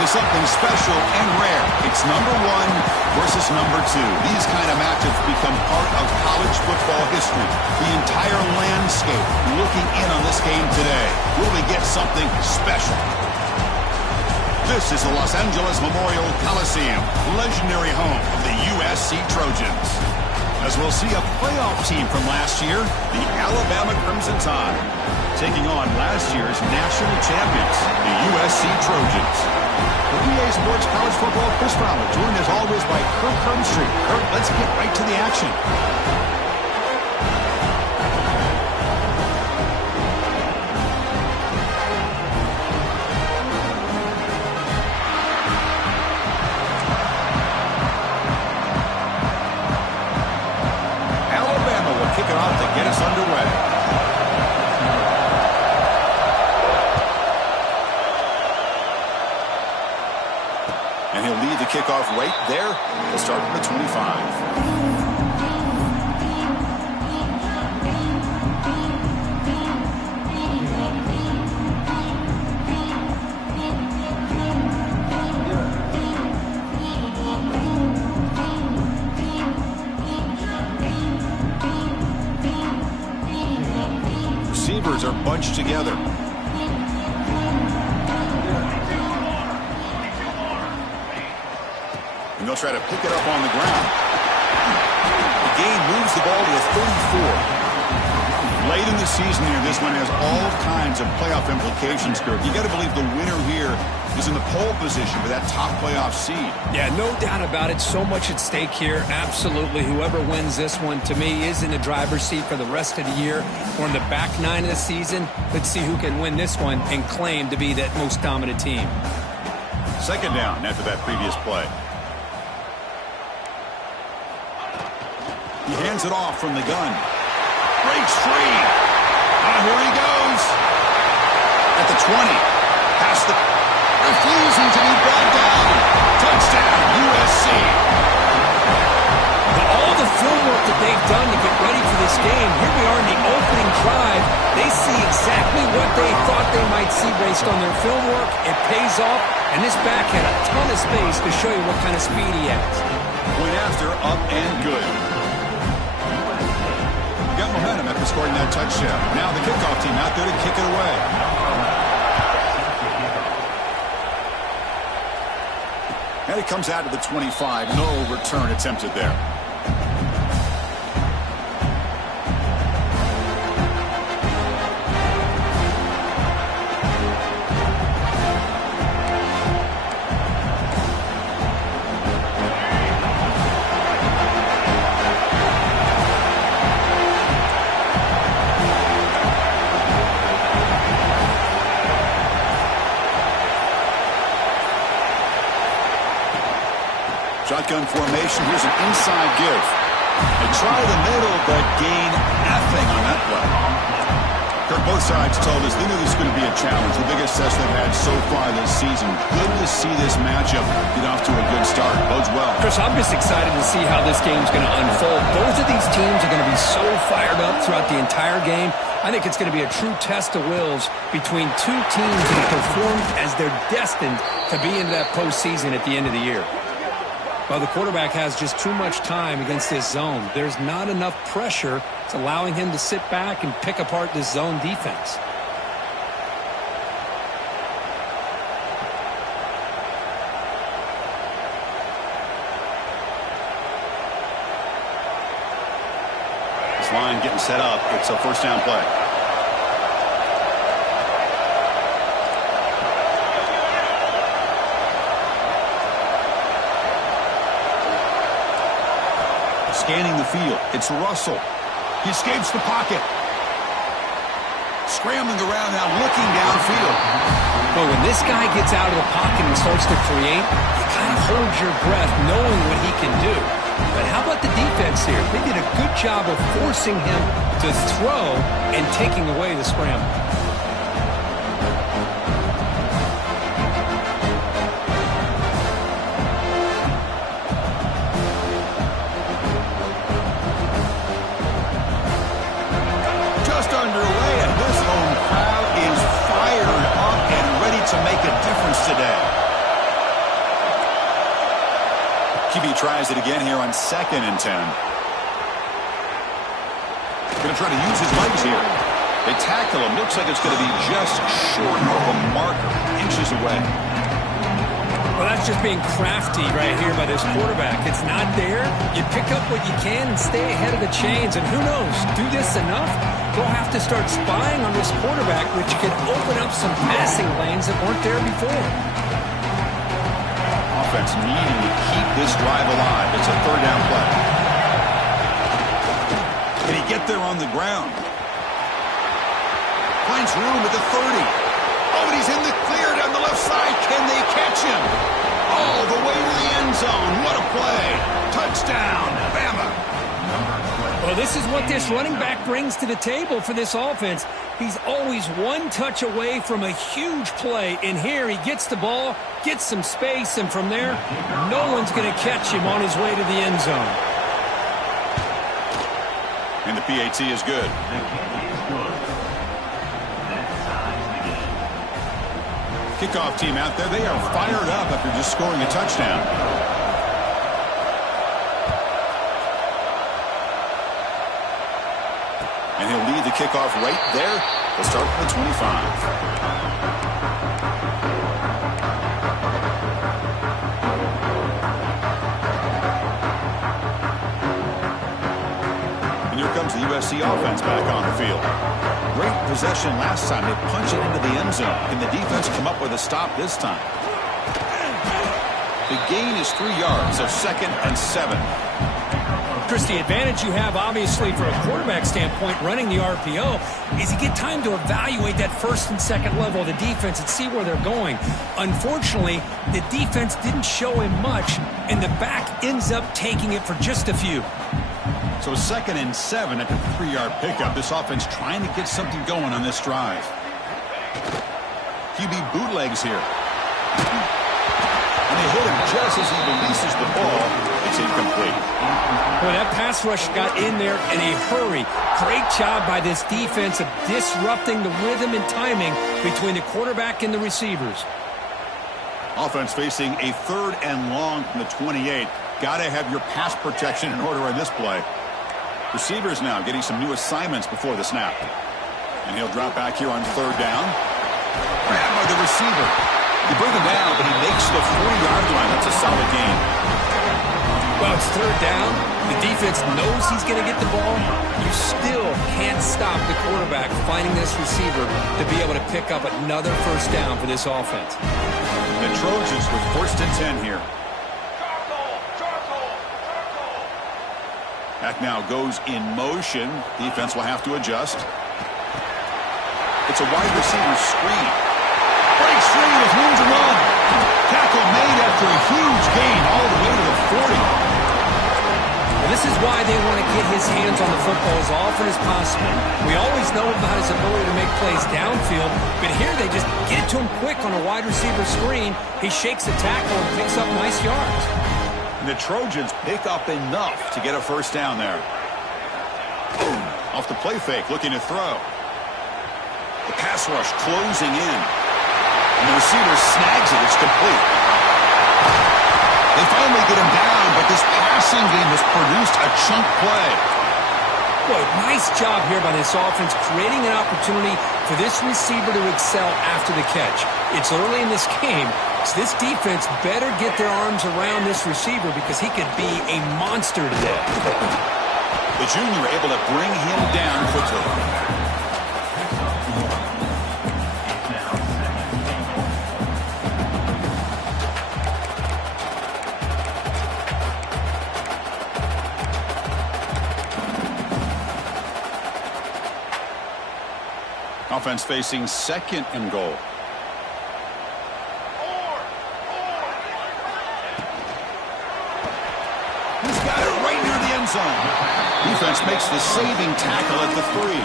into something special and rare. It's number 1 versus number 2. These kind of matchups become part of college football history. The entire landscape looking in on this game today. Will we get something special? This is the Los Angeles Memorial Coliseum, legendary home of the USC Trojans. As we'll see a playoff team from last year, the Alabama Crimson Tide, taking on last year's national champions, the USC Trojans. For EA Sports College Football, Chris Fowler, joined as always by Kirk Hermstreet. Kirk, let's get right to the action. Kick it off to get us underway. And he'll lead the kickoff right there. He'll start from the 25. Receivers are bunched together. And they'll try to pick it up on the ground. The game moves the ball to the 34. Late in the season here, this one has all kinds of playoff implications, Kirk. You got to believe the winner here is in the pole position for that top playoff seed. Yeah, no doubt about it. So much at stake here. Absolutely. Whoever wins this one, to me, is in the driver's seat for the rest of the year. We're in the back 9 of the season. Let's see who can win this one and claim to be that most dominant team. Second down after that previous play. He hands it off from the gun. Breaks free. Here he goes. At the 20. Past the... Refusing to be brought down. Touchdown, USC. All the film work that they've done to get ready for this game, here we are in the opening drive. They see exactly what they thought they might see based on their film work. It pays off, and this back had a ton of space to show you what kind of speed he has. Point after, up and good. Got momentum after scoring that touchdown. Now the kickoff team out there to kick it away. And it comes out to the 25. No return attempted there. Shotgun formation. Here's an inside give. They try the middle, but gain nothing on that play. Kirk, both sides told us they knew this was going to be a challenge. The biggest test they've had so far this season. Good to see this matchup get off to a good start. Bodes well. Chris, I'm just excited to see how this game's going to unfold. Both of these teams are going to be so fired up throughout the entire game. I think it's going to be a true test of wills between two teams that have performed as they're destined to be into that postseason at the end of the year. Well, the quarterback has just too much time against this zone. There's not enough pressure. It's allowing him to sit back and pick apart this zone defense. This line getting set up. It's a first down play. Scanning the field. It's Russell. He escapes the pocket. Scrambling around now, looking downfield. But when this guy gets out of the pocket and starts to create, you kind of hold your breath knowing what he can do. But how about the defense here? They did a good job of forcing him to throw and taking away the scramble. Underway, and this home crowd is fired up and ready to make a difference today. QB tries it again here on 2nd and 10. Going to try to use his legs here. They tackle him. Looks like it's going to be just short of a marker, inches away. Well, that's just being crafty right here by this quarterback. It's not there. You pick up what you can and stay ahead of the chains. And who knows, do this enough, they'll have to start spying on this quarterback, which could open up some passing lanes that weren't there before. Offense needing to keep this drive alive. It's a 3rd down play. Can he get there on the ground? Finds room at the 30. Oh, and he's in the clear down the left side. Can they catch him? All the way to the end zone. What a play. Touchdown, Bama. Well, this is what this running back brings to the table for this offense. He's always one touch away from a huge play. And here he gets the ball, gets some space, and from there, no one's going to catch him on his way to the end zone. And the PAT is good. Kickoff team out there, they are fired up after just scoring a touchdown. And he'll lead the kickoff right there. They'll start from the 25. And here comes the USC offense back on the field. Great possession last time. They punch it into the end zone. Can the defense come up with a stop this time? The gain is 3 yards, so 2nd and 7. Chris, the advantage you have, obviously, for a quarterback standpoint, running the RPO, is you get time to evaluate that 1st and 2nd level of the defense and see where they're going. Unfortunately, the defense didn't show him much, and the back ends up taking it for just a few. So 2nd and 7 after the 3-yard pickup. This offense trying to get something going on this drive. QB bootlegs here. And they hit him just as he releases the ball. It's incomplete. Boy, that pass rush got in there in a hurry. Great job by this defense of disrupting the rhythm and timing between the quarterback and the receivers. Offense facing a 3rd and long from the 28. Got to have your pass protection in order in this play. Receivers now getting some new assignments before the snap. And he'll drop back here on 3rd down. Grabbed by the receiver. You bring him down, but he makes the 40-yard line. That's a solid gain. Well, it's 3rd down. The defense knows he's going to get the ball. You still can't stop the quarterback finding this receiver to be able to pick up another 1st down for this offense. The Trojans with 1st and 10 here. Back now goes in motion. Defense will have to adjust. It's a wide receiver screen. Breaks free with room to run. Tackle made after a huge gain all the way to the 40. Well, this is why they want to get his hands on the football as often as possible. We always know about his ability to make plays downfield, but here they just get it to him quick on a wide receiver screen. He shakes the tackle and picks up nice yards. The Trojans pick up enough to get a 1st down there. Off the play fake, looking to throw. The pass rush closing in. And the receiver snags it. It's complete. They finally get him down, but this passing game has produced a chunk play. Boy, nice job here by this offense, creating an opportunity for this receiver to excel after the catch. It's early in this game, so this defense better get their arms around this receiver because he could be a monster today. The junior able to bring him down quickly. Offense facing 2nd and goal. He's got it right near the end zone. Defense makes the saving tackle at the 3.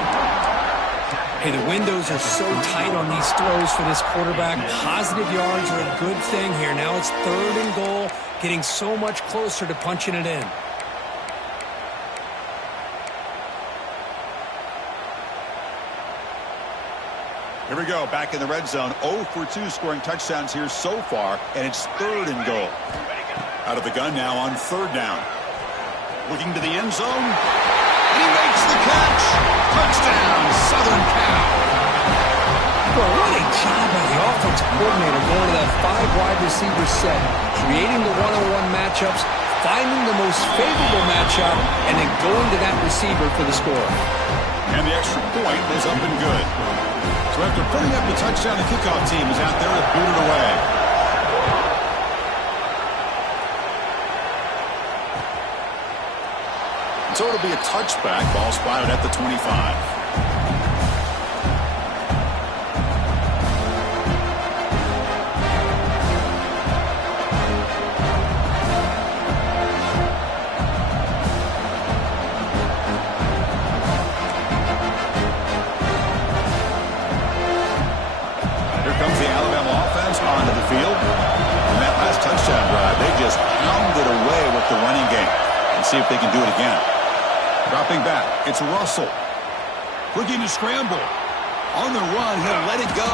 Hey, the windows are so tight on these throws for this quarterback. Positive yards are a good thing here. Now it's 3rd and goal, getting so much closer to punching it in. Here we go, back in the red zone. 0 for 2 scoring touchdowns here so far, and it's 3rd and goal. Out of the gun now on third down. Looking to the end zone. And he makes the catch. Touchdown, Southern Cal. Well, what a job by the offensive coordinator going to that 5-wide receiver set, creating the one-on-one matchups, finding the most favorable matchup, and then going to that receiver for the score. And the extra point is up and good. So after putting up the touchdown, the kickoff team is out there to boot it away. So it'll be a touchback. Ball spotted at the 25. Here comes the Alabama offense onto the field. In that last touchdown drive, they just pounded away with the running game. And see if they can do it again. Dropping back, it's Russell. Looking to scramble. On the run, he'll let it go.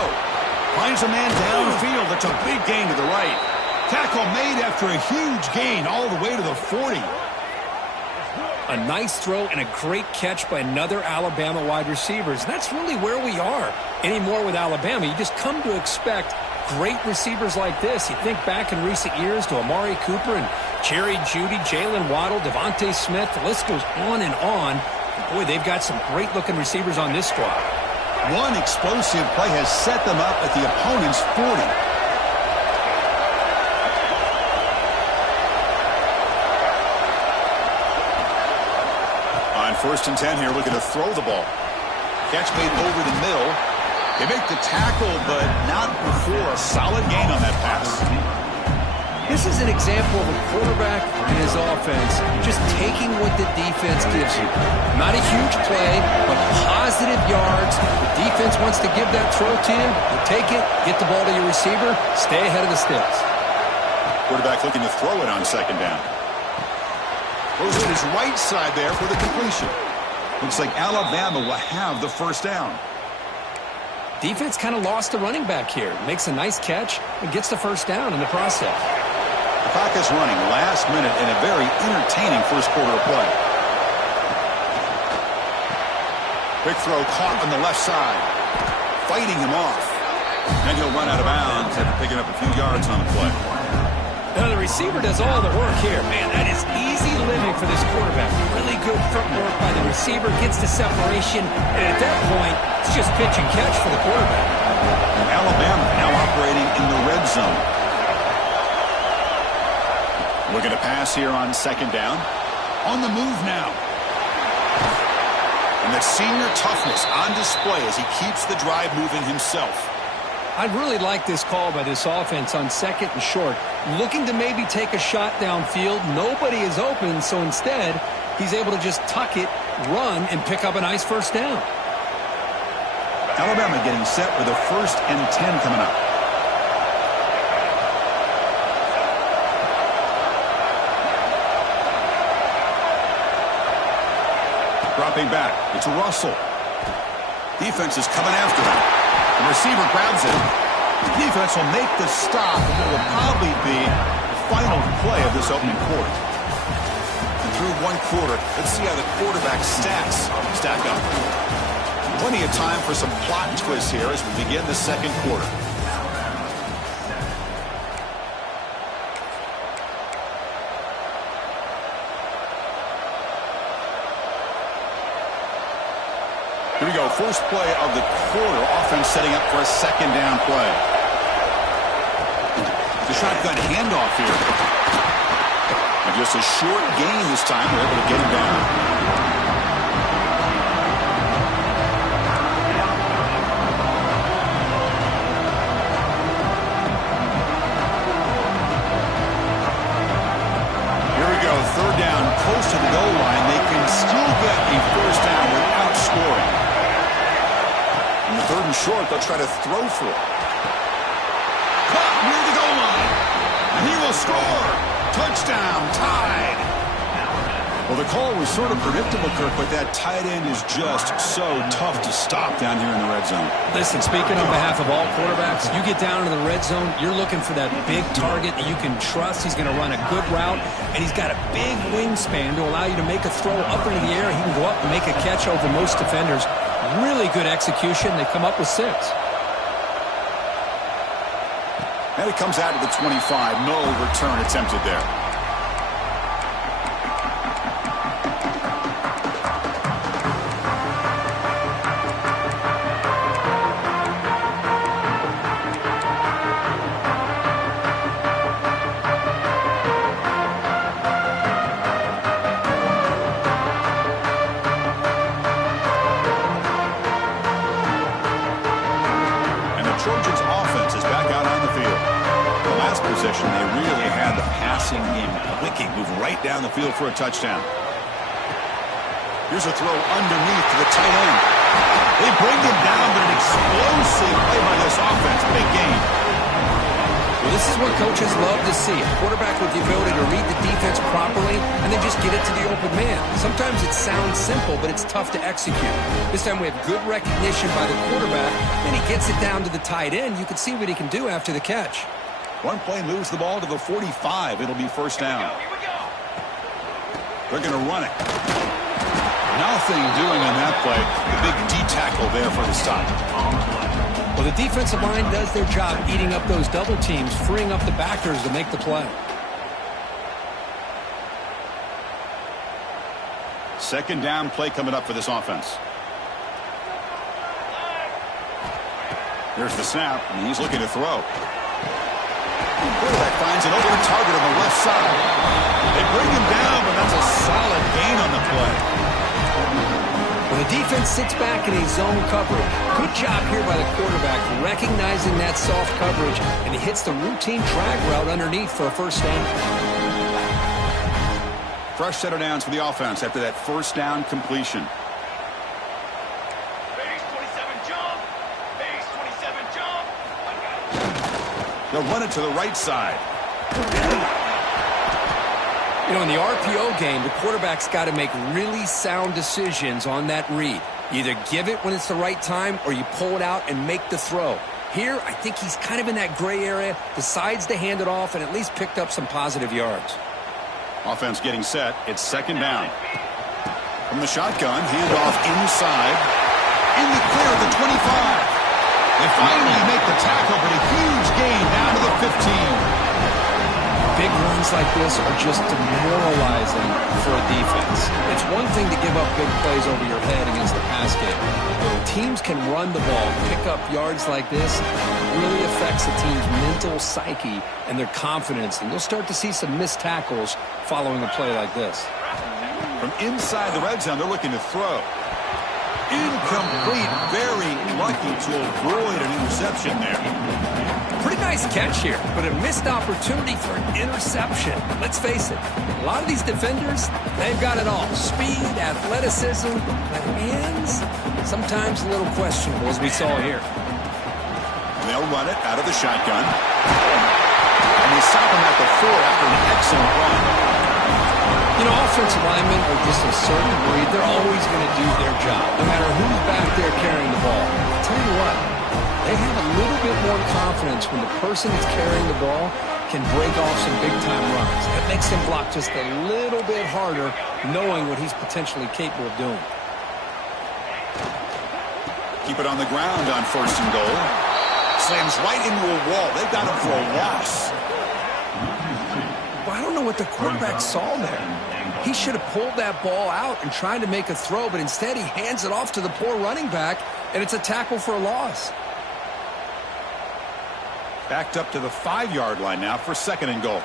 Finds a man downfield. That's a big gain to the right. Tackle made after a huge gain all the way to the 40. A nice throw and a great catch by another Alabama wide receivers. That's really where we are. Anymore with Alabama, you just come to expect great receivers like this. You think back in recent years to Amari Cooper and Jerry Jeudy, Jalen Waddle, Devontae Smith. The list goes on and on. And boy, they've got some great-looking receivers on this squad. One explosive play has set them up at the opponent's 40. On 1st and 10 here, looking to throw the ball. Catch made over the middle. They make the tackle, but not before a solid gain on that pass. This is an example of a quarterback and his offense just taking what the defense gives you. Not a huge play, but positive yards. The defense wants to give that throw to you. You take it, get the ball to your receiver, stay ahead of the sticks. Quarterback looking to throw it on 2nd down. Goes to his right side there for the completion. Looks like Alabama will have the 1st down. Defense kind of lost the running back here. Makes a nice catch and gets the 1st down in the process. The clock is running last minute in a very entertaining first quarter of play. Quick throw caught on the left side. Fighting him off. And he'll run out of bounds after picking up a few yards on the play. Now the receiver does all the work here. Man, that is easy living for this quarterback. Really good footwork by the receiver. Gets the separation. And at that point, it's just pitch and catch for the quarterback. Alabama now operating in the red zone. Looking to pass here on 2nd down. On the move now. And that senior toughness on display as he keeps the drive moving himself. I really like this call by this offense on 2nd and short. Looking to maybe take a shot downfield. Nobody is open, so instead, he's able to just tuck it, run, and pick up a nice 1st down. Alabama getting set with a 1st and 10 coming up. Dropping back. It's Russell. Defense is coming after him. The receiver grabs it. The defense will make the stop, and it will probably be the final play of this opening quarter. And through 1 quarter, let's see how the quarterback stats stack up. Plenty of time for some plot twists here as we begin the 2nd quarter. Here we go, first play of the quarter. Offense setting up for a 2nd down play. The shotgun handoff here. And just a short gain this time. They're able to get him down. Here we go, 3rd down, close to the goal line. They can still get a 1st down without scoring. In the 3rd and short, they'll try to throw for it. Caught near the goal line. And he will score. Touchdown, tied. Well, the call was sort of predictable, Kirk, but that tight end is just so tough to stop down here in the red zone. Listen, speaking on behalf of all quarterbacks, you get down to the red zone, you're looking for that big target that you can trust. He's going to run a good route, and he's got a big wingspan to allow you to make a throw up into the air. He can go up and make a catch over most defenders. Really good execution. They come up with 6. And it comes out to the 25. No return attempted there. Trojans offense is back out on the field. The last possession, they really had the passing game clicking, move right down the field for a touchdown. Here's a throw underneath to the tight end. They bring him down, but an explosive play by this offense. Big game. Well, this is what coaches love to see. A quarterback with the ability to read the defense properly and then just get it to the open man. Sometimes it sounds simple, but it's tough to execute. This time we have good recognition by the quarterback, and he gets it down to the tight end. You can see what he can do after the catch. One play moves the ball to the 45. It'll be first down. They're going to run it. Nothing doing on that play. The big D tackle there for the stop. Well, the defensive line does their job eating up those double teams, freeing up the backers to make the play. Second down play coming up for this offense. There's the snap, and he's looking to throw. Quarterback finds an open target on the left side. They bring him down, but that's a solid gain on the play. Well, the defense sits back in a zone coverage. Good job here by the quarterback, recognizing that soft coverage, and he hits the routine drag route underneath for a first down. Fresh set of downs for the offense after that first down completion. Base 27 jump. Base 27 jump. They'll run it to the right side. You know, in the RPO game, the quarterback's got to make really sound decisions on that read. You either give it when it's the right time or you pull it out and make the throw. Here, I think he's kind of in that gray area, decides to hand it off and at least picked up some positive yards. Offense getting set. It's second down. From the shotgun, handoff inside. In the clear of the 25. They finally make the tackle, but a huge gain down to the 15. Big runs like this are just demoralizing for a defense. It's one thing to give up big plays over your head against the pass game. But when teams can run the ball, pick up yards like this, it really affects the team's mental psyche and their confidence. And you'll start to see some missed tackles following a play like this. From inside the red zone, they're looking to throw. Incomplete. Very lucky to avoid an interception there. Pretty nice catch here, but a missed opportunity for an interception. Let's face it, a lot of these defenders, they've got it all. Speed, athleticism, but hands, sometimes a little questionable, as we saw here. They'll run it out of the shotgun. And they stop him at the 4 after an excellent run. You know, offensive linemen are just a certain breed. They're always going to do their job, no matter who's back there carrying the ball. I'll tell you what, they have a little bit more confidence when the person that's carrying the ball can break off some big-time runs. That makes them block just a little bit harder, knowing what he's potentially capable of doing. Keep it on the ground on first and goal. Slams right into a wall. They've got him for a loss. Well, I don't know what the quarterback saw there. He should have pulled that ball out and tried to make a throw, but instead he hands it off to the poor running back, and it's a tackle for a loss. Backed up to the 5-yard line now for second and goal.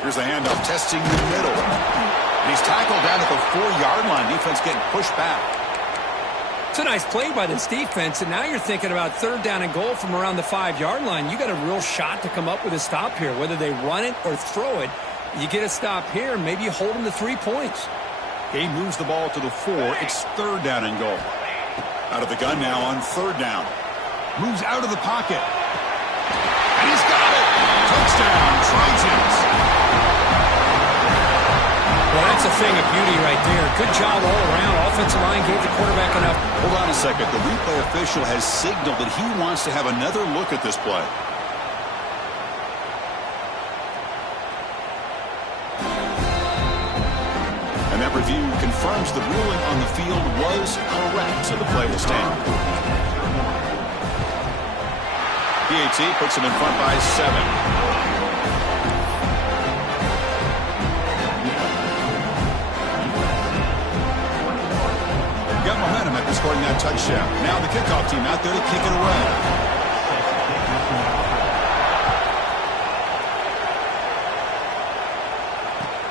Here's a handoff testing the middle. And he's tackled down at the 4-yard line. Defense getting pushed back. It's a nice play by this defense, and now you're thinking about third down and goal from around the 5-yard line. You got a real shot to come up with a stop here. Whether they run it or throw it, you get a stop here, and maybe you hold them to 3 points. He moves the ball to the 4. It's third down and goal. Out of the gun now on third down. Moves out of the pocket. And he's got it. Touchdown, Trojans. Well, that's a thing of beauty right there. Good job all around. Offensive line gave the quarterback enough. Hold on a second. The replay official has signaled that he wants to have another look at this play. And that review confirms the ruling on the field was correct, so the play will stand. PAT puts him in front by 7. Got momentum after scoring that touchdown. Now the kickoff team out there to kick it away.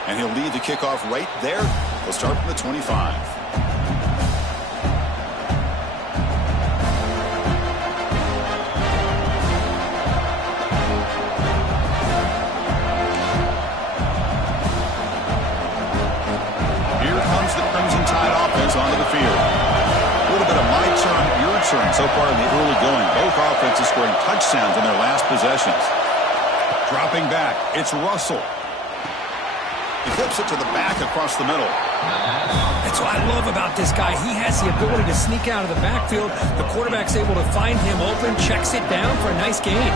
And he'll lead the kickoff right there. He'll start from the 25. Here comes the Crimson Tide offense onto the field. A little bit of my turn, your turn so far in the early going. Both offenses scoring touchdowns in their last possessions. Dropping back, it's Russell. He flips it to the back across the middle. That's what I love about this guy. He has the ability to sneak out of the backfield. The quarterback's able to find him open, checks it down for a nice gain.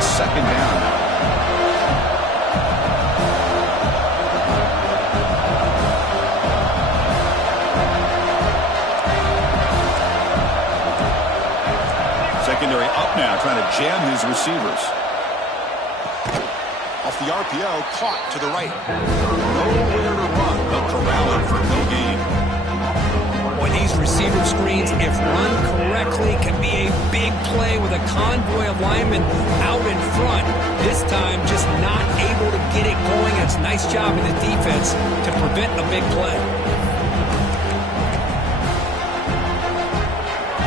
Second down now. Secondary up now, trying to jam his receivers. Off the RPO, caught to the right. Nowhere to run. They'll corral him for no gain. Boy, these receiver screens, if run correctly, can be a big play with a convoy of linemen out in front. This time, just not able to get it going. It's a nice job of the defense to prevent a big play.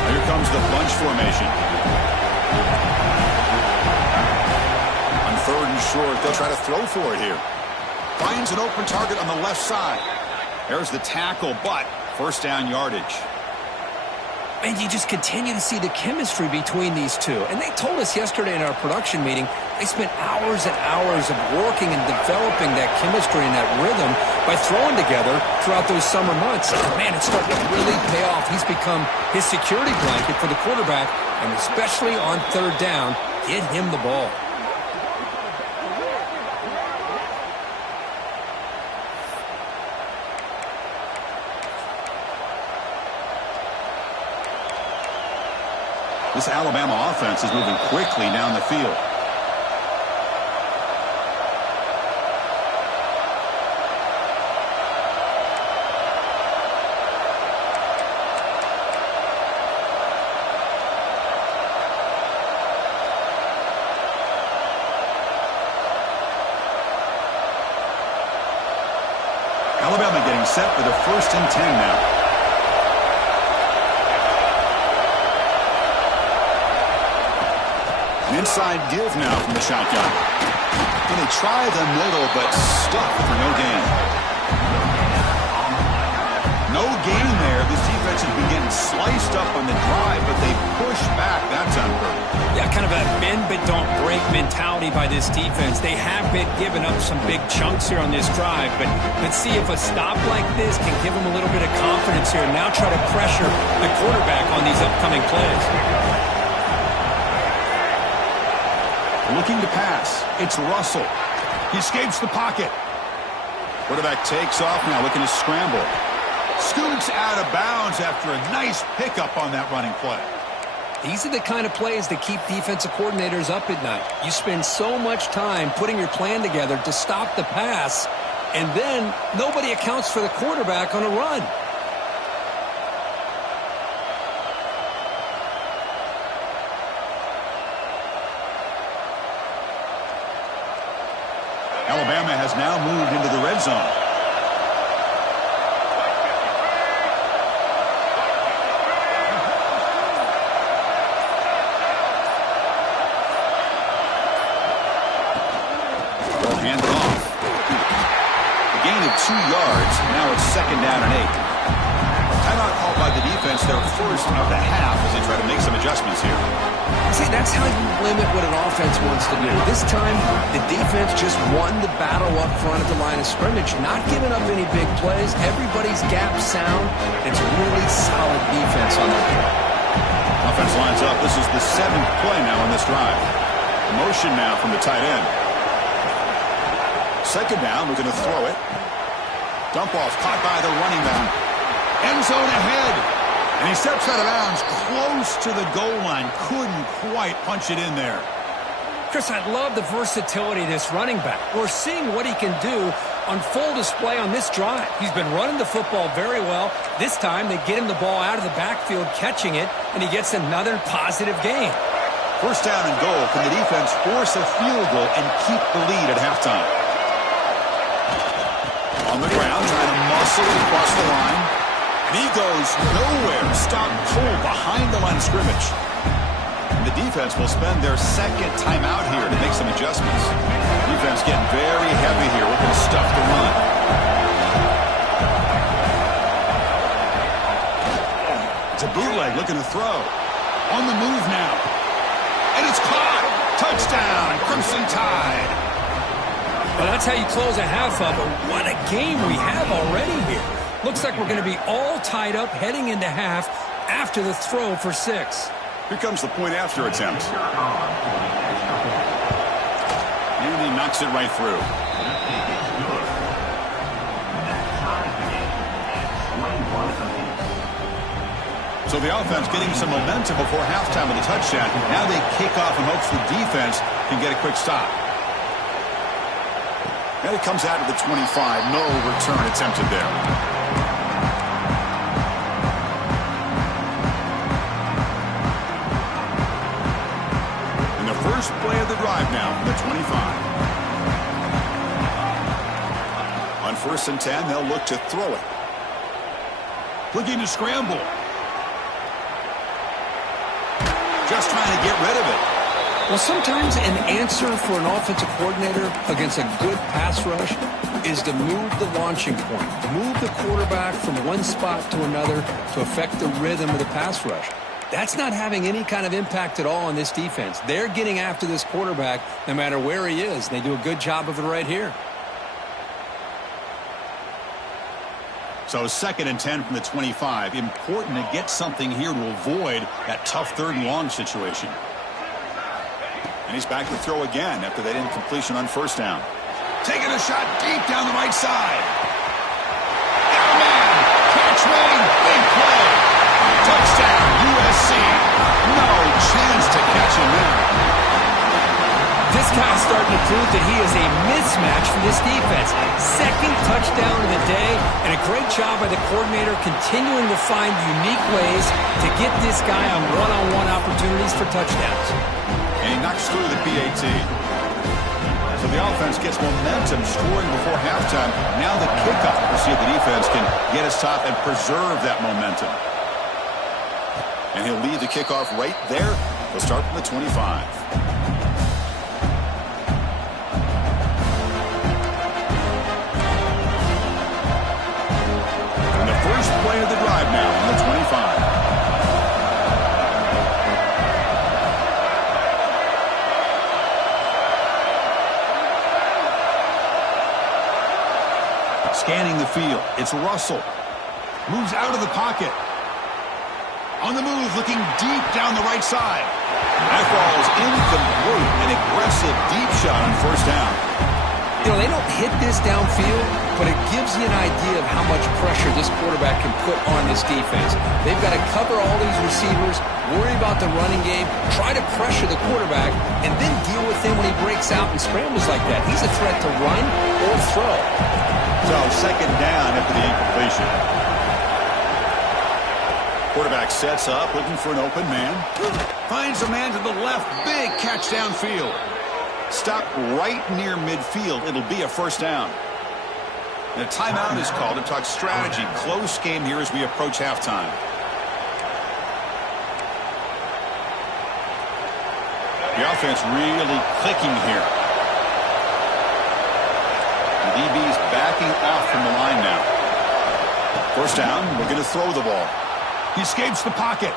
Here comes the bunch formation. On 3rd and short, they'll try to throw for it here. Finds an open target on the left side. There's the tackle, but first down yardage. And you just continue to see the chemistry between these two. And they told us yesterday in our production meeting, they spent hours and hours of working and developing that chemistry and that rhythm by throwing together throughout those summer months. And man, it's starting to really pay off. He's become his security blanket for the quarterback, and especially on 3rd down, get him the ball. This Alabama offense is moving quickly down the field. Alabama getting set for the 1st and 10 now. Inside give now from the shotgun. And they try the middle, but stuck for no gain. No gain there. This defense has been getting sliced up on the drive, but they push back. That's on purpose. Yeah, kind of a bend but don't break mentality by this defense. They have been giving up some big chunks here on this drive, but let's see if a stop like this can give them a little bit of confidence here and now try to pressure the quarterback on these upcoming plays. Looking to pass. It's Russell. He escapes the pocket. Quarterback takes off now, looking to scramble. Scoots out of bounds after a nice pickup on that running play. These are the kind of plays that keep defensive coordinators up at night. You spend so much time putting your plan together to stop the pass, and then nobody accounts for the quarterback on a run. Alabama has now moved into the red zone. They'll hand it off. A gain of 2 yards. Now it's 2nd down and 8. Timeout call by the defense their first of the half as they try to make some adjustments here. See, that's how you limit what an offense wants to do. This time, the defense just won the battle up front at the line of scrimmage, not giving up any big plays. Everybody's gap sound. It's really solid defense on that play. Offense lines up. This is the 7th play now on this drive. Motion now from the tight end. Second down, we're going to throw it. Dump off, caught by the running back. End zone ahead. And he steps out of bounds close to the goal line. Couldn't quite punch it in there. Chris, I love the versatility of this running back. We're seeing what he can do on full display on this drive. He's been running the football very well. This time, they get him the ball out of the backfield, catching it, and he gets another positive gain. First down and goal. Can the defense force a field goal and keep the lead at halftime? On the ground, trying to muscle it across the line. And he goes nowhere. Stopped cold behind the line of scrimmage. And the defense will spend their second timeout here to make some adjustments. Defense getting very heavy here, looking to stuff the run. It's a bootleg, looking to throw. On the move now. And it's caught. Touchdown, Crimson Tide. Well, that's how you close a half up. But what a game we have already here. Looks like we're going to be all tied up heading into half after the throw for 6. Here comes the point after attempt. And he knocks it right through. So the offense getting some momentum before halftime with a touchdown. Now they kick off in hopes the defense can get a quick stop. And it comes out of the 25. No return attempted there. And the first play of the drive now from the 25. On 1st and 10, they'll look to throw it. Looking to scramble. Just trying to get rid of it. Well, sometimes an answer for an offensive coordinator against a good pass rush is to move the launching point, move the quarterback from one spot to another to affect the rhythm of the pass rush. That's not having any kind of impact at all on this defense. They're getting after this quarterback no matter where he is. They do a good job of it right here. So 2nd and 10 from the 25. Important to get something here to avoid that tough 3rd and long situation. And he's back to throw again after that incompletion on 1st down. Taking a shot deep down the right side. Oh, man. Catch made. Big play. Touchdown, USC. No chance to catch him there. This guy's starting to prove that he is a mismatch for this defense. 2nd touchdown of the day, and a great job by the coordinator continuing to find unique ways to get this guy on one-on-one opportunities for touchdowns. And he knocks through the PAT. So the offense gets momentum scoring before halftime. Now the kickoff. We'll see if the defense can get a stop and preserve that momentum. And he'll lead the kickoff right there. We'll start from the 25. First play of the drive now on the 25. Scanning the field. It's Russell. Moves out of the pocket. On the move, looking deep down the right side. That ball's incomplete. An aggressive deep shot on 1st down. You know, they don't hit this downfield, but it gives you an idea of how much pressure this quarterback can put on this defense. They've got to cover all these receivers, worry about the running game, try to pressure the quarterback, and then deal with him when he breaks out and scrambles like that. He's a threat to run or throw. So 2nd down after the incompletion. Quarterback sets up, looking for an open man. Finds a man to the left. Big catch downfield. Stop right near midfield. It'll be a 1st down. And a timeout is called to talk strategy. Close game here as we approach halftime. The offense really clicking here. The DB's backing off from the line now. 1st down, we're going to throw the ball. He escapes the pocket.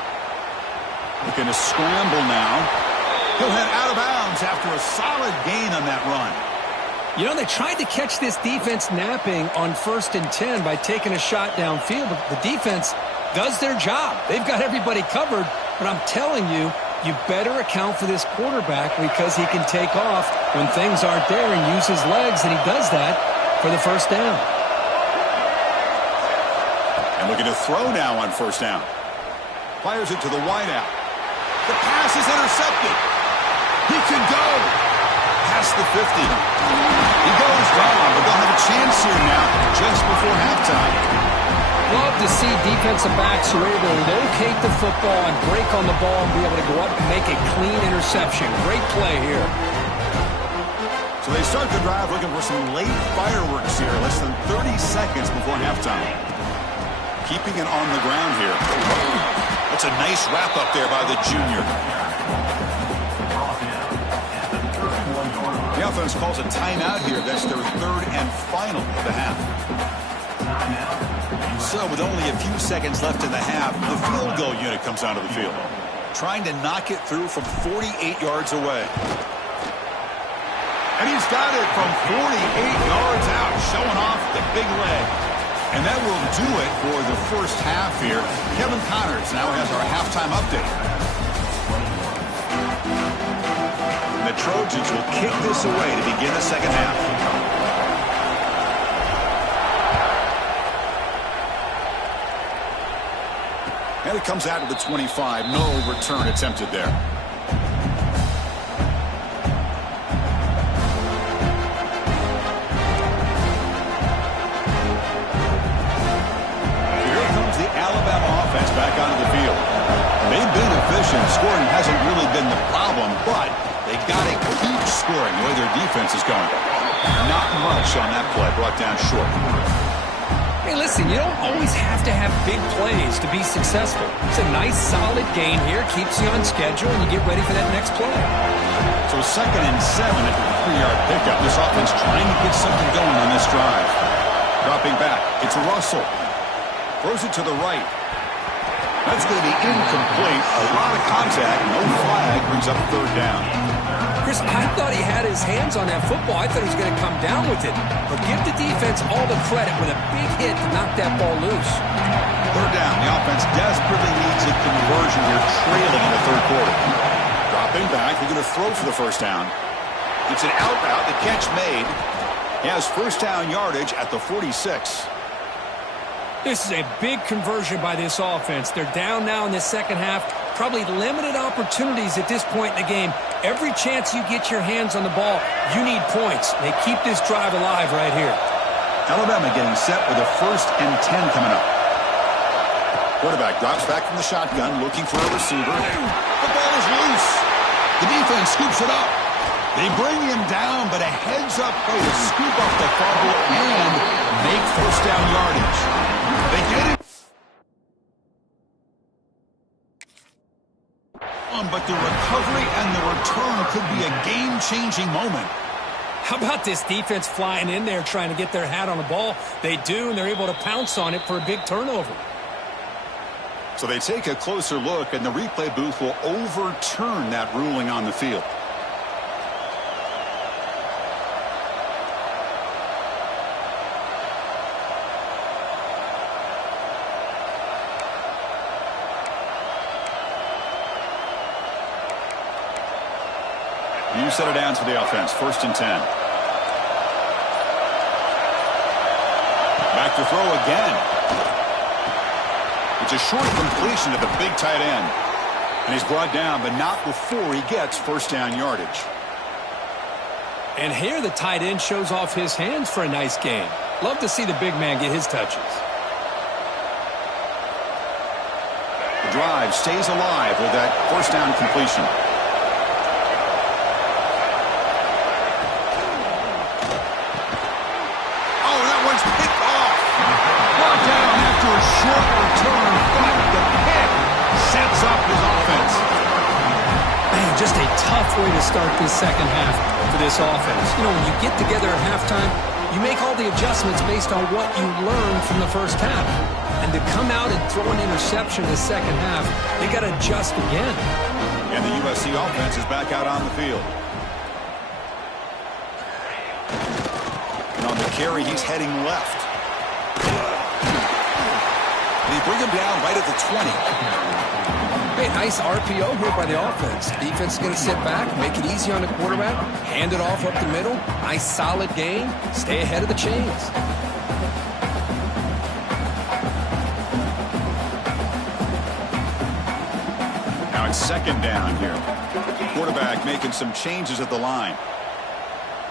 Looking to scramble now. He'll head out of bounds after a solid gain on that run. You know, they tried to catch this defense napping on 1st and 10 by taking a shot downfield, but the defense does their job. They've got everybody covered, but I'm telling you, you better account for this quarterback because he can take off when things aren't there and use his legs, and he does that for the first down. And looking to throw now on 1st down. Fires it to the wideout. The pass is intercepted. He can go past the 50. He goes down, but they'll have a chance here now just before halftime. Love to see defensive backs who are able to locate the football and break on the ball and be able to go up and make a clean interception. Great play here. So they start the drive looking for some late fireworks here, less than 30 seconds before halftime. Keeping it on the ground here. That's a nice wrap up there by the junior. The offense calls a timeout here. That's their 3rd and final of the half. So with only a few seconds left in the half, the field goal unit comes onto the field, trying to knock it through from 48 yards away. And he's got it from 48 yards out, showing off the big leg. And that will do it for the first half here. Kevin Connors now has our halftime update. The Trojans will kick this away to begin the second half. And it comes out of the 25. No return attempted there. Here comes the Alabama offense back onto the field. They've been efficient. Scoring hasn't really been the problem, but they got to keep scoring the way their defense is going. Not much on that play, brought down short. Hey, listen, you don't always have to have big plays to be successful. It's a nice, solid gain here. Keeps you on schedule, and you get ready for that next play. So 2nd and 7 at the 3-yard pickup. This offense trying to get something going on this drive. Dropping back. It's Russell. Throws it to the right. That's going to be incomplete. A lot of contact. No flag. Brings up 3rd down. Chris, I thought he had his hands on that football. I thought he was going to come down with it. But give the defense all the credit with a big hit to knock that ball loose. 3rd down. The offense desperately needs a conversion here, trailing in the 3rd quarter. Dropping back. They're going to throw for the 1st down. It's an out route. The catch made. He has 1st down yardage at the 46. This is a big conversion by this offense. They're down now in the second half. Probably limited opportunities at this point in the game. Every chance you get your hands on the ball, you need points. They keep this drive alive right here. Alabama getting set with a 1st and 10 coming up. Quarterback drops back from the shotgun, looking for a receiver. The ball is loose. The defense scoops it up. They bring him down, but a heads-up play to scoop up the fumble and make 1st down yardage. They get it. But the recovery and the return could be a game-changing moment. How about this defense flying in there trying to get their hat on the ball? They do, and they're able to pounce on it for a big turnover. So they take a closer look, and the replay booth will overturn that ruling on the field. You set it down to the offense. 1st and 10. Back to throw again. It's a short completion to the big tight end. And he's brought down, but not before he gets 1st down yardage. And here the tight end shows off his hands for a nice gain. Love to see the big man get his touches. The drive stays alive with that 1st down completion. Short return, but the pick sets up his offense. Man, just a tough way to start this second half for this offense. You know, when you get together at halftime, you make all the adjustments based on what you learned from the first half. And And to come out and throw an interception in the second half, they got to adjust again. And the USC offense is back out on the field. And on the carry, he's heading left. And they bring him down right at the 20. Hey, nice RPO here by the offense. Defense is going to sit back, make it easy on the quarterback, hand it off up the middle. Nice solid game. Stay ahead of the chains. Now it's second down here. Quarterback making some changes at the line.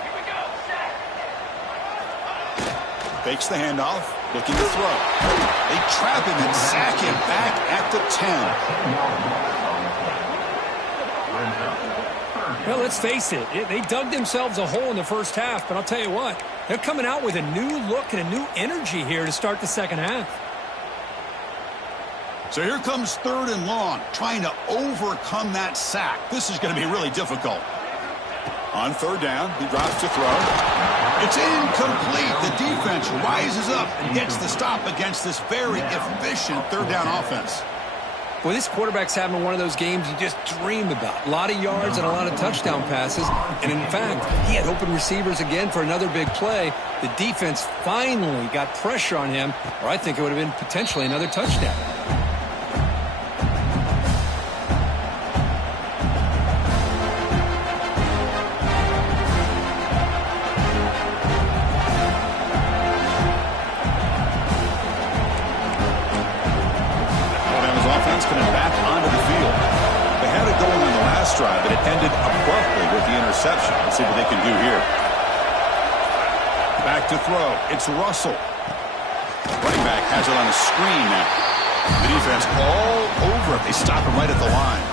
Here we go. Set. Fakes the handoff, looking to throw. They trap him and sack him back at the 10. Well, let's face it. They dug themselves a hole in the first half, but I'll tell you what, they're coming out with a new look and a new energy here to start the second half. So here comes third and long, trying to overcome that sack. This is going to be really difficult. On third down, he drops to throw. It's incomplete. The defense rises up and gets the stop against this very efficient third down offense. Well, this quarterback's having one of those games you just dream about. A lot of yards and a lot of touchdown passes. And in fact, he had open receivers again for another big play. The defense finally got pressure on him, or I think it would have been potentially another touchdown. Coming back onto the field. They had it going on the last drive, but it ended abruptly with the interception. Let's see what they can do here. Back to throw. It's Russell. Running back has it on a screen now. The defense all over it. They stop him right at the line.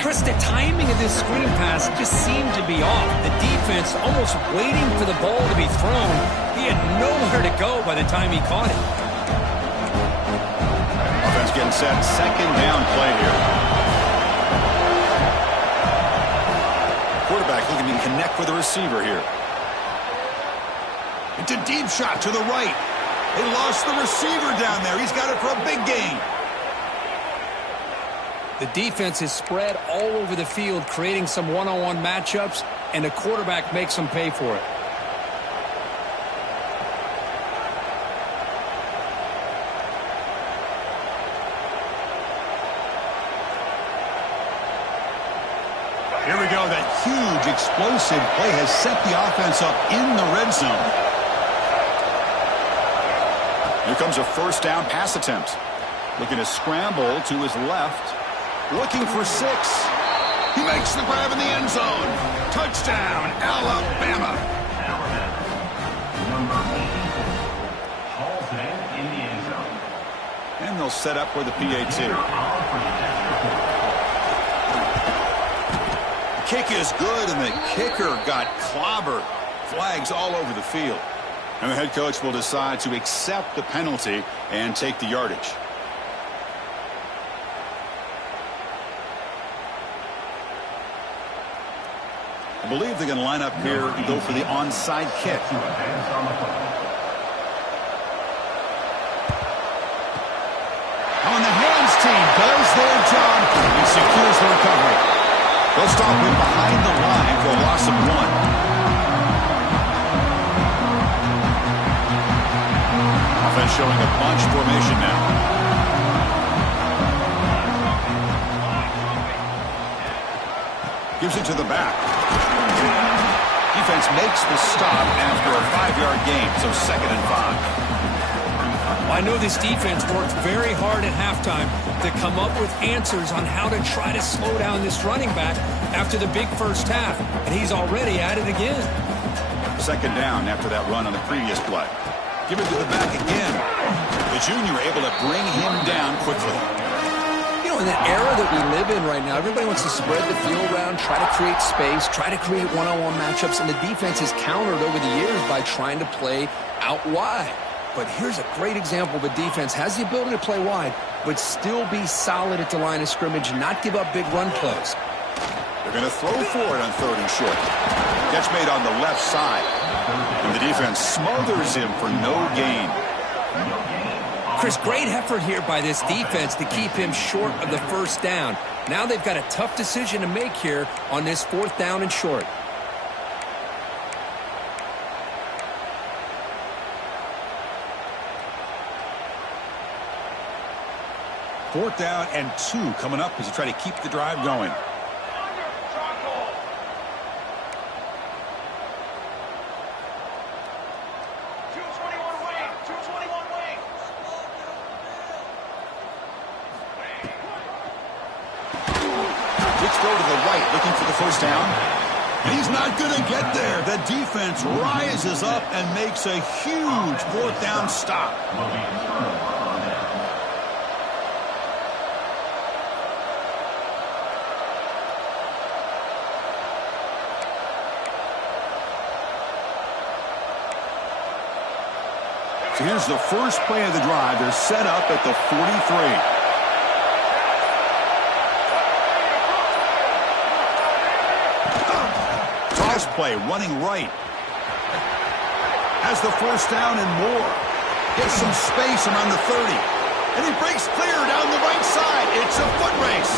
Chris, the timing of this screen pass just seemed to be off. The defense almost waiting for the ball to be thrown. He had nowhere to go by the time he caught it. Getting set, second down play here. Quarterback looking to connect with the receiver here. It's a deep shot to the right. They lost the receiver down there. He's got it for a big gain. The defense is spread all over the field, creating some one-on-one matchups, and the quarterback makes them pay for it. Here we go. That huge explosive play has set the offense up in the red zone. Here comes a first down pass attempt. Looking to scramble to his left. Looking for 6. He makes the grab in the end zone. Touchdown, Alabama. And they'll set up for the PAT. Kick is good, and the kicker got clobbered. Flags all over the field. And the head coach will decide to accept the penalty and take the yardage. I believe they're going to line up here and go for the onside kick. On the hands team does their job and secures the recovery. They'll stop him behind the line for a loss of 1. Offense showing a bunch formation now. Gives it to the back. Defense makes the stop after a 5-yard gain, so 2nd and 5. I know this defense worked very hard at halftime to come up with answers on how to try to slow down this running back after the big first half, and he's already at it again. 2nd down after that run on the previous play. Give it to the back again. The junior able to bring him down quickly. You know, in the era that we live in right now, everybody wants to spread the field around, try to create space, try to create one-on-one matchups, and the defense has countered over the years by trying to play out wide. But here's a great example. The defense has the ability to play wide, but still be solid at the line of scrimmage, not give up big run plays. They're going to throw for it on 3rd and short. Catch made on the left side. And the defense smothers him for no gain. Chris, great effort here by this defense to keep him short of the first down. Now they've got a tough decision to make here on this 4th down and short. Fourth down and 2 coming up as you try to keep the drive going. Throw to the right, looking for the first down. And he's not going to get there. The defense rises up and makes a huge 4th down stop. So here's the first play of the drive. They're set up at the 43. Play running right, has the first down and more, gets some space around the 30, and he breaks clear down the right side. It's a foot race.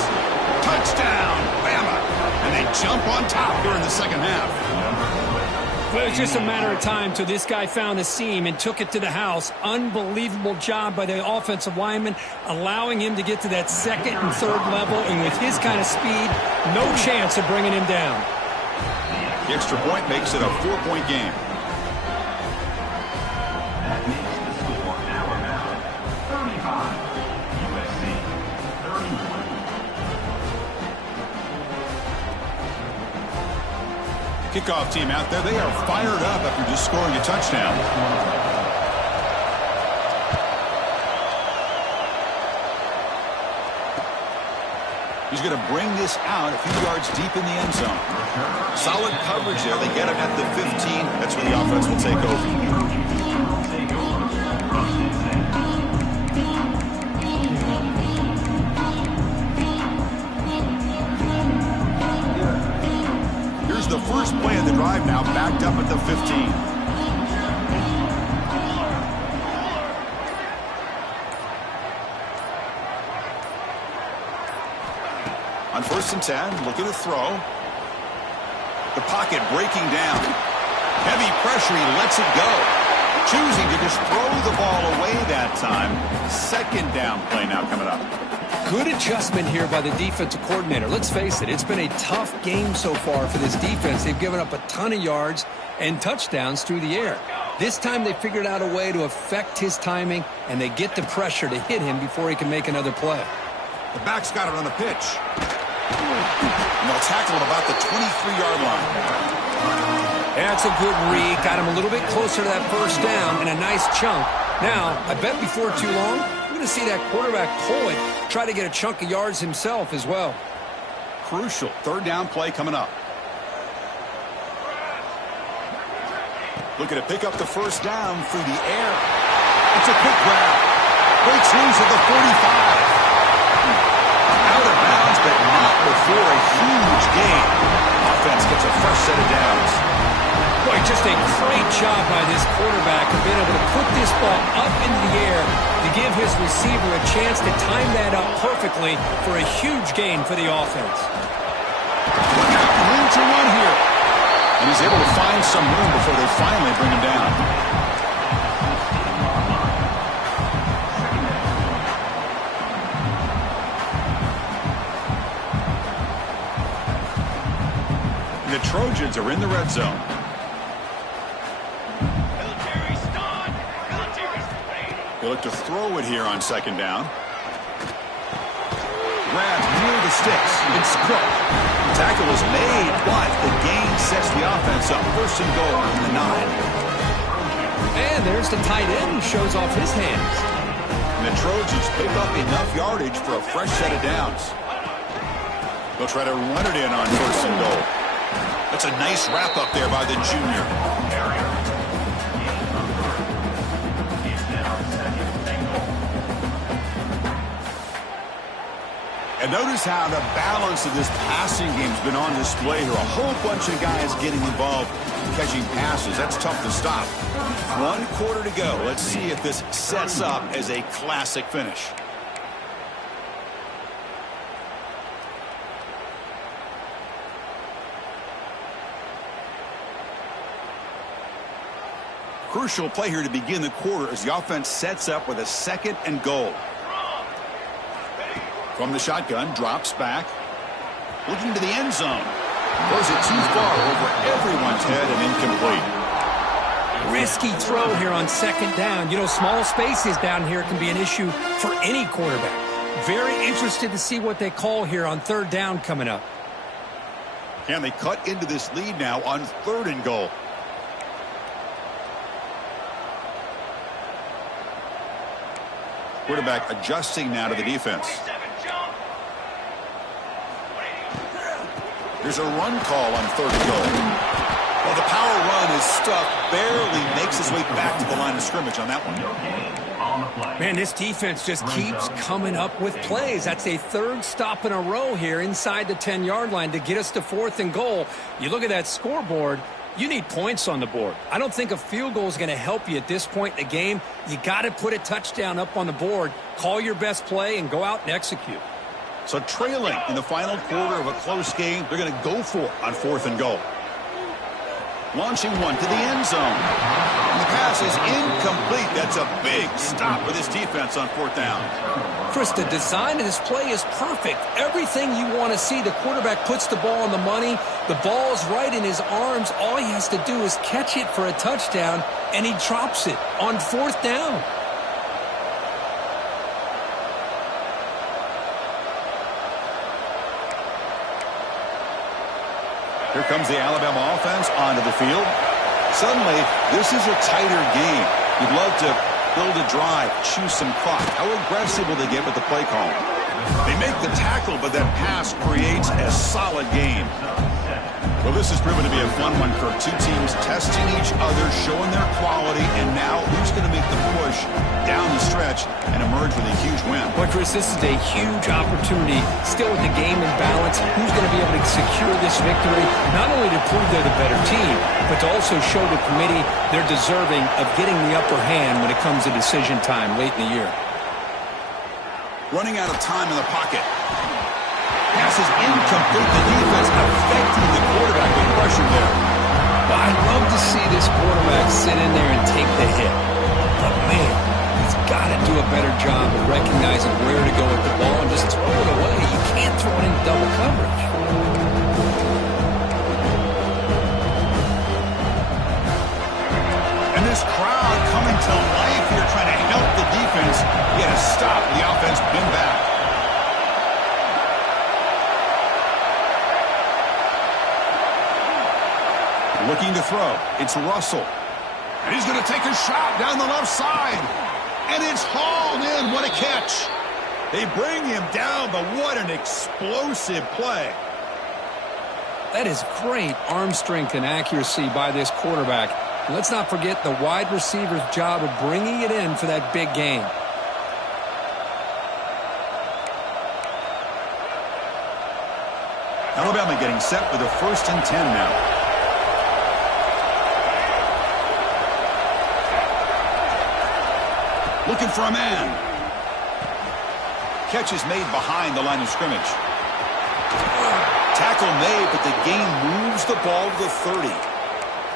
Touchdown, Bama, and they jump on top here in the second half. Well, it was just a matter of time till this guy found the seam and took it to the house. Unbelievable job by the offensive lineman, allowing him to get to that 2nd and 3rd level, and with his kind of speed, no chance of bringing him down. The extra point makes it a 4-point game. That makes the score Alabama 35, USC 31. Kickoff team out there. They are fired up after just scoring a touchdown. He's going to bring this out a few yards deep in the end zone. Solid coverage there. They get him at the 15. That's where the offense will take over. Here's the first play of the drive now, backed up at the 15. On 1st and 10, look at the throw. The pocket breaking down. Heavy pressure, he lets it go. Choosing to just throw the ball away that time. 2nd down play now coming up. Good adjustment here by the defensive coordinator. Let's face it, it's been a tough game so far for this defense. They've given up a ton of yards and touchdowns through the air. This time they figured out a way to affect his timing, and they get the pressure to hit him before he can make another play. The back's got it on the pitch. And they'll tackle him about the 23-yard line. That's a good read. Got him a little bit closer to that first down and a nice chunk. Now, I bet before too long, we're going to see that quarterback pull it, try to get a chunk of yards himself as well. Crucial 3rd down play coming up. Looking to pick up the first down through the air. It's a quick grab. Breaks loose at the 45. Out of bounds, but not before a huge gain. Offense gets a fresh set of downs. Boy, just a great job by this quarterback of being able to put this ball up into the air to give his receiver a chance to time that up perfectly for a huge gain for the offense. Look out, room to run here. And he's able to find some room before they finally bring him down. The Trojans are in the red zone. They look to throw it here on 2nd down. Grabbed near the sticks. It's Cook. Tackle is made, but the gain sets the offense up. 1st and goal on the 9. And there's the tight end who shows off his hands. And the Trojans pick up enough yardage for a fresh set of downs. They'll try to run it in on 1st and goal. That's a nice wrap up there by the junior. And notice how the balance of this passing game has been on display here. A whole bunch of guys getting involved catching passes. That's tough to stop. 1 quarter to go. Let's see if this sets up as a classic finish. Crucial play here to begin the quarter as the offense sets up with a 2nd and goal. From the shotgun, drops back. Looking to the end zone. Throws it too far over everyone's head and incomplete. Risky throw here on 2nd down. You know, small spaces down here can be an issue for any quarterback. Very interested to see what they call here on 3rd down coming up. Can they cut into this lead now on 3rd and goal? Quarterback adjusting now to the defense. There's a run call on 3rd and goal. Well, the power run is stuck. Barely makes his way back to the line of scrimmage on that one. Man, this defense just keeps coming up with plays. That's a 3rd stop in a row here inside the 10-yard line to get us to 4th and goal. You look at that scoreboard, you need points on the board. I don't think a field goal is going to help you at this point in the game. You got to put a touchdown up on the board, call your best play, and go out and execute. So trailing in the final quarter of a close game, they're going to go for it on 4th and goal. Launching one to the end zone. And the pass is incomplete. That's a big stop with his defense on 4th down. Chris, the design of this play is perfect. Everything you want to see. The quarterback puts the ball on the money. The ball's right in his arms. All he has to do is catch it for a touchdown, and he drops it on 4th down. Here comes the Alabama offense onto the field. Suddenly, this is a tighter game. You'd love to build a drive, choose some clock. How aggressive will they get with the play call? They make the tackle, but that pass creates a solid game. Well, this has proven to be a fun one for 2 teams testing each other, showing their quality, and now who's going to make the push down the stretch and emerge with a huge win. Well, Chris, this is a huge opportunity. Still with the game in balance, who's going to be able to secure this victory, not only to prove they're the better team, but to also show the committee they're deserving of getting the upper hand when it comes to decision time late in the year. Running out of time in the pocket. Pass is incomplete. The defense affecting the quarterback with pressure there. Well, I'd love to see this quarterback sit in there and take the hit. But, man, he's got to do a better job of recognizing where to go with the ball and just throw it away. You can't throw it in double coverage. And this crowd coming to life here, trying to help the defense get a stop. The offense pinned back. Looking to throw. It's Russell. And he's going to take a shot down the left side. And it's hauled in. What a catch. They bring him down, but what an explosive play. That is great arm strength and accuracy by this quarterback. And let's not forget the wide receiver's job of bringing it in for that big gain. Alabama getting set for the 1st and 10 now. Looking for a man. Catch is made behind the line of scrimmage. Tackle made, but the gain moves the ball to the 30.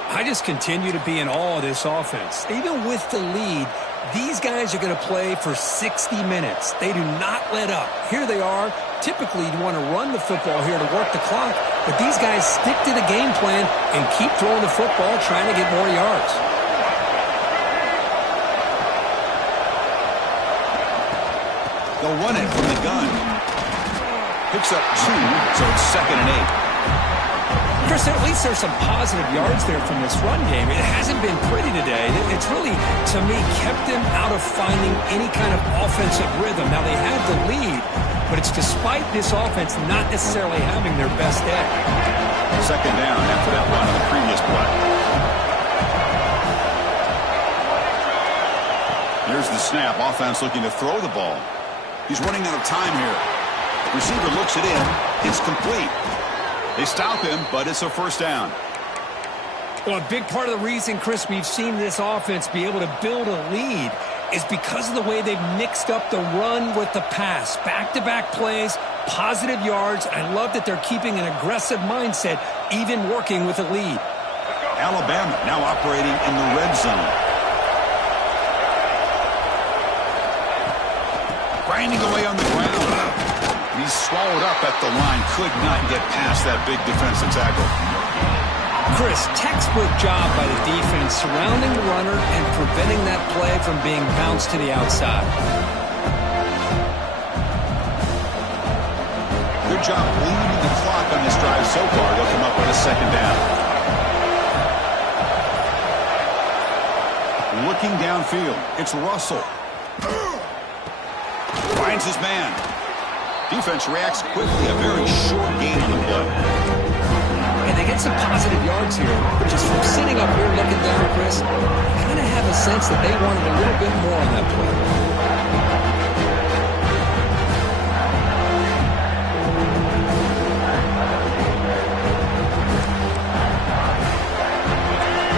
I just continue to be in awe of this offense. Even with the lead, these guys are going to play for 60 minutes. They do not let up. Here they are. Typically, you want to run the football here to work the clock, but these guys stick to the game plan and keep throwing the football, trying to get more yards. They'll run it from the gun. Picks up 2, so it's 2nd and 8. Chris, at least there's some positive yards there from this run game. It hasn't been pretty today. It's really, to me, kept them out of finding any kind of offensive rhythm. Now, they have the lead, but it's despite this offense not necessarily having their best day. 2nd down after that run on the previous play. Here's the snap. Offense looking to throw the ball. He's running out of time here. Receiver looks it in. It's complete. They stop him, but it's a first down. Well, a big part of the reason, Chris, we've seen this offense be able to build a lead is because of the way they've mixed up the run with the pass. Back-to-back plays, positive yards. I love that they're keeping an aggressive mindset, even working with a lead. Alabama now operating in the red zone. Grinding away on the ground. He's swallowed up at the line. Could not get past that big defensive tackle. Chris, textbook job by the defense surrounding the runner and preventing that play from being bounced to the outside. Good job bleeding the clock on this drive so far. They'll come up with a second down. Looking downfield, it's Russell. Finds his man. Defense reacts quickly. A very short gain on the play. And they get some positive yards here. Just from sitting up here looking down, Chris, I kind of have a sense that they wanted a little bit more on that play.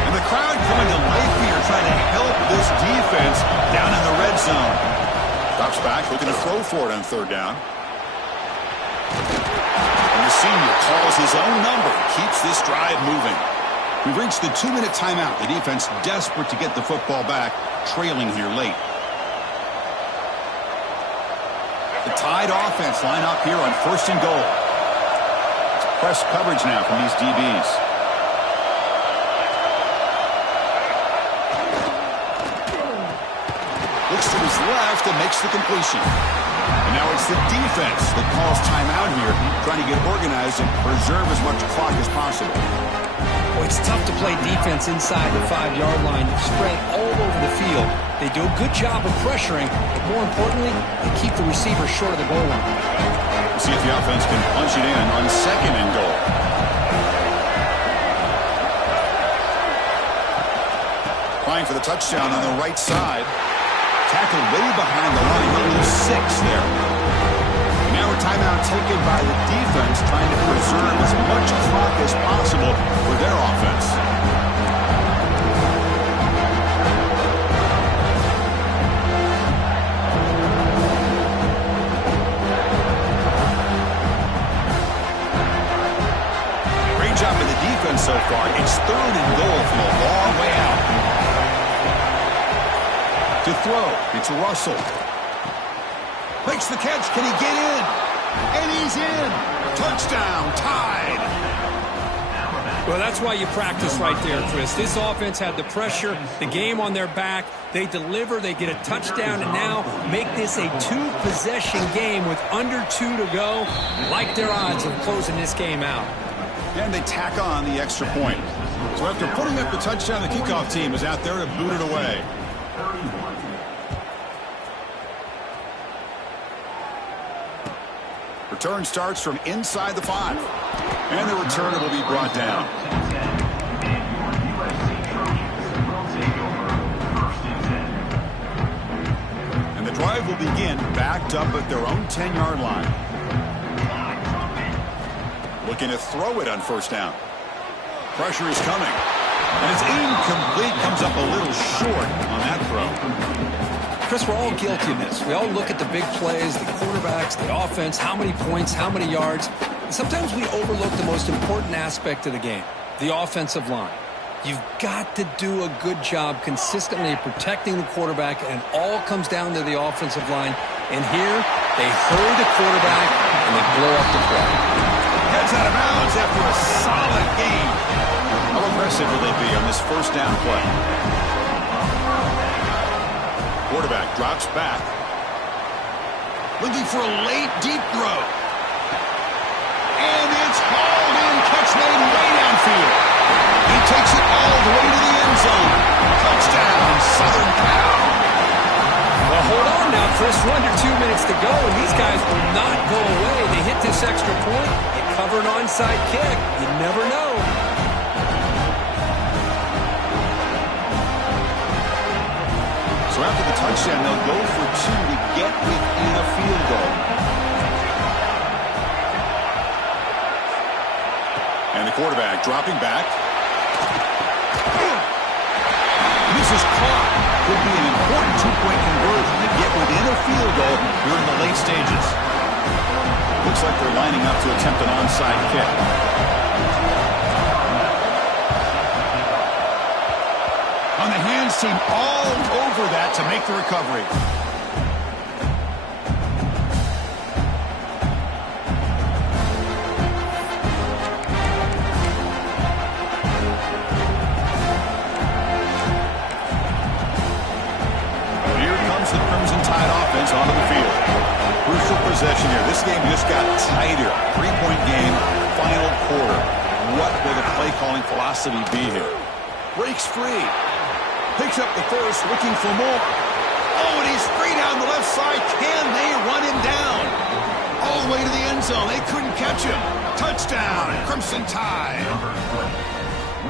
And the crowd coming to life here, trying to help this defense down in the red zone. Drops back, looking to throw for it on third down. And the senior calls his own number, keeps this drive moving. We've reached the 2-minute timeout. The defense desperate to get the football back, trailing here late. The Tide offense line up here on 1st and goal. It's press coverage now from these DBs. Looks to his left and makes the completion. And now it's the defense that calls timeout here, trying to get organized and preserve as much clock as possible. Well, it's tough to play defense inside the 5-yard line. They're spread all over the field. They do a good job of pressuring, but more importantly, they keep the receiver short of the goal line. We'll see if the offense can punch it in on 2nd and goal. Trying for the touchdown on the right side. Tackled way behind the line. He'll lose 6 there. Now a timeout taken by the defense, trying to preserve as much clock as possible for their offense. Great job by the defense so far. It's 3rd and goal from a long way out. To throw, it's Russell. Makes the catch. Can he get in? And he's in. Touchdown, Tide. Well, that's why you practice right there, Chris. This offense had the pressure, the game on their back. They deliver, they get a touchdown, and now make this a 2-possession game with under 2 to go. Like their odds of closing this game out. And they tack on the extra point. So after putting up the touchdown, the kickoff team is out there to boot it away. Return starts from inside the 5. And the returner will be brought down. And the drive will begin backed up at their own 10-yard line. Looking to throw it on 1st down. Pressure is coming. And it's incomplete. Comes up a little short on that throw. Chris, we're all guilty of this. We all look at the big plays, the quarterbacks, the offense, how many points, how many yards. And sometimes we overlook the most important aspect of the game, the offensive line. You've got to do a good job consistently protecting the quarterback, and it all comes down to the offensive line. And here, they hurry the quarterback, and they blow up the play. Heads out of bounds after a solid game. How aggressive will they be on this 1st down play? Quarterback drops back. Looking for a late, deep throw. And it's hauled in. Catch made way downfield. He takes it all the way to the end zone. Touchdown, Southern Cal. Well, hold on now, Chris. We're under 2 minutes to go, and these guys will not go away. They hit this extra point. They cover an onside kick. You never know. So after the touchdown, they'll go for 2 to get within a field goal. And the quarterback dropping back. This is caught. Could be an important two-point conversion to get within a field goal during the late stages. Looks like they're lining up to attempt an onside kick. On the hands team, all over that to make the recovery. Onto the field. Crucial possession here. This game just got tighter. 3-point game, final quarter. What will the play calling philosophy be here? Breaks free. Picks up the first, looking for more. Oh, and he's free down the left side. Can they run him down? All the way to the end zone. They couldn't catch him. Touchdown, Crimson Tide.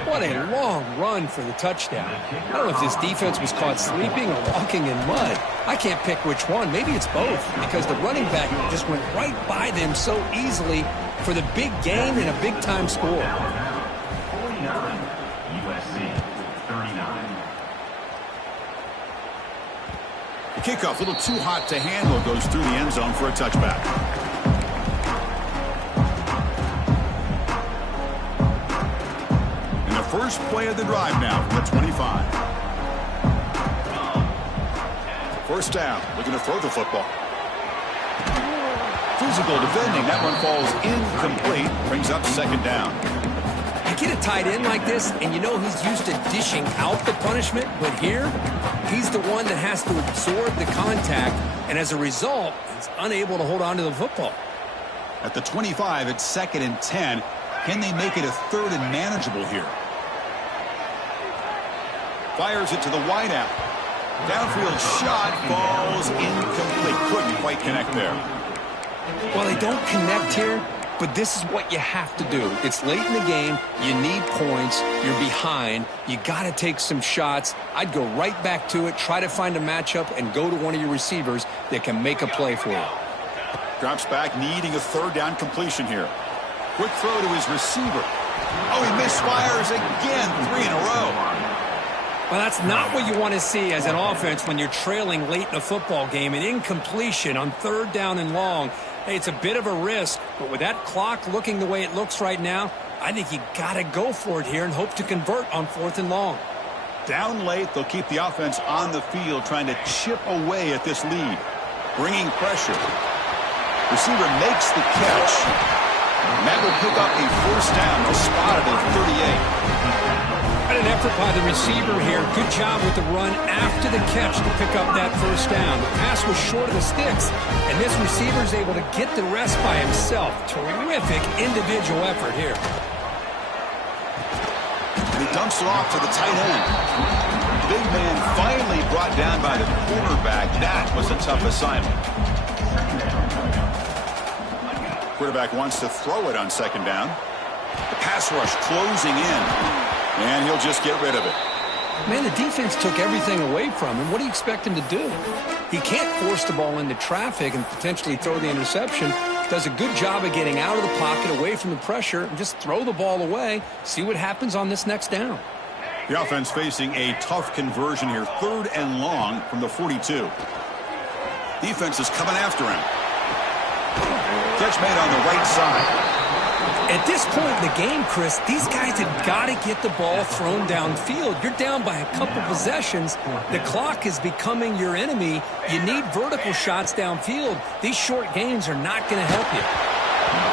What a long run for the touchdown. I don't know if this defense was caught sleeping or walking in mud. I can't pick which one. Maybe it's both, because the running back just went right by them so easily for the big gain and a big-time score. 49, USC 39. The kickoff, a little too hot to handle, goes through the end zone for a touchback. First play of the drive now from the 25. First down, looking to throw the football. Physical defending, that one falls incomplete, brings up second down. You get a tight end like this, and you know he's used to dishing out the punishment, but here, he's the one that has to absorb the contact, and as a result, he's unable to hold on to the football. At the 25, it's 2nd and 10. Can they make it a 3rd and manageable here? Fires it to the wideout. Downfield shot falls incomplete. Couldn't quite connect there. Well, they don't connect here, but this is what you have to do. It's late in the game. You need points. You're behind. You got to take some shots. I'd go right back to it, try to find a matchup, and go to one of your receivers that can make a play for you. Drops back, needing a 3rd down completion here. Quick throw to his receiver. Oh, he misfires again. 3 in a row. Well, that's not what you want to see as an offense when you're trailing late in a football game. An incompletion on 3rd down and long. Hey, it's a bit of a risk, but with that clock looking the way it looks right now, I think you got to go for it here and hope to convert on 4th and long. Down late, they'll keep the offense on the field, trying to chip away at this lead. Bringing pressure. Receiver makes the catch. And that will pick up a 1st down. They'll spot it at 38. An effort by the receiver here. Good job with the run after the catch to pick up that 1st down. The pass was short of the sticks, and this receiver is able to get the rest by himself. Terrific individual effort here. And he dumps it off to the tight end. Big man finally brought down by the quarterback. That was a tough assignment. Quarterback wants to throw it on 2nd down. The pass rush closing in. And he'll just get rid of it. Man, the defense took everything away from him. What do you expect him to do? He can't force the ball into traffic and potentially throw the interception. Does a good job of getting out of the pocket, away from the pressure, and just throw the ball away. See what happens on this next down. The offense facing a tough conversion here. 3rd and long from the 42. Defense is coming after him. Catch made on the right side. At this point in the game, Chris, these guys have got to get the ball thrown downfield. You're down by a couple possessions. The clock is becoming your enemy. You need vertical shots downfield. These short gains are not going to help you.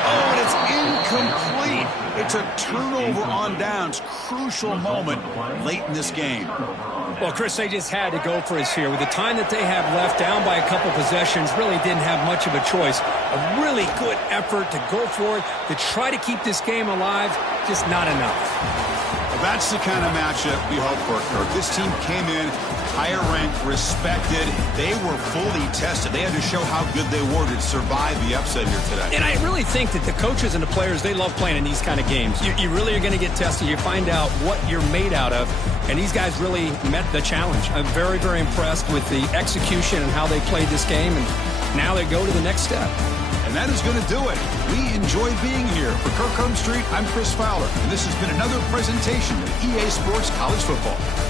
Oh, and it's incomplete. It's a turnover on downs. Crucial moment late in this game. Well, Chris, they just had to go for us here. With the time that they have left, down by a couple possessions, really didn't have much of a choice. A really good effort to go for it, to try to keep this game alive, just not enough. Well, that's the kind of matchup we hope for, Kirk. This team came in higher ranked, respected. They were fully tested. They had to show how good they were to survive the upset here today. And I really think that the coaches and the players, they love playing in these kind of games. You really are going to get tested. You find out what you're made out of. And these guys really met the challenge. I'm very, very impressed with the execution and how they played this game. And now they go to the next step. And that is going to do it. We enjoyed being here. For Kirk Street, I'm Chris Fowler, and this has been another presentation of EA Sports College Football.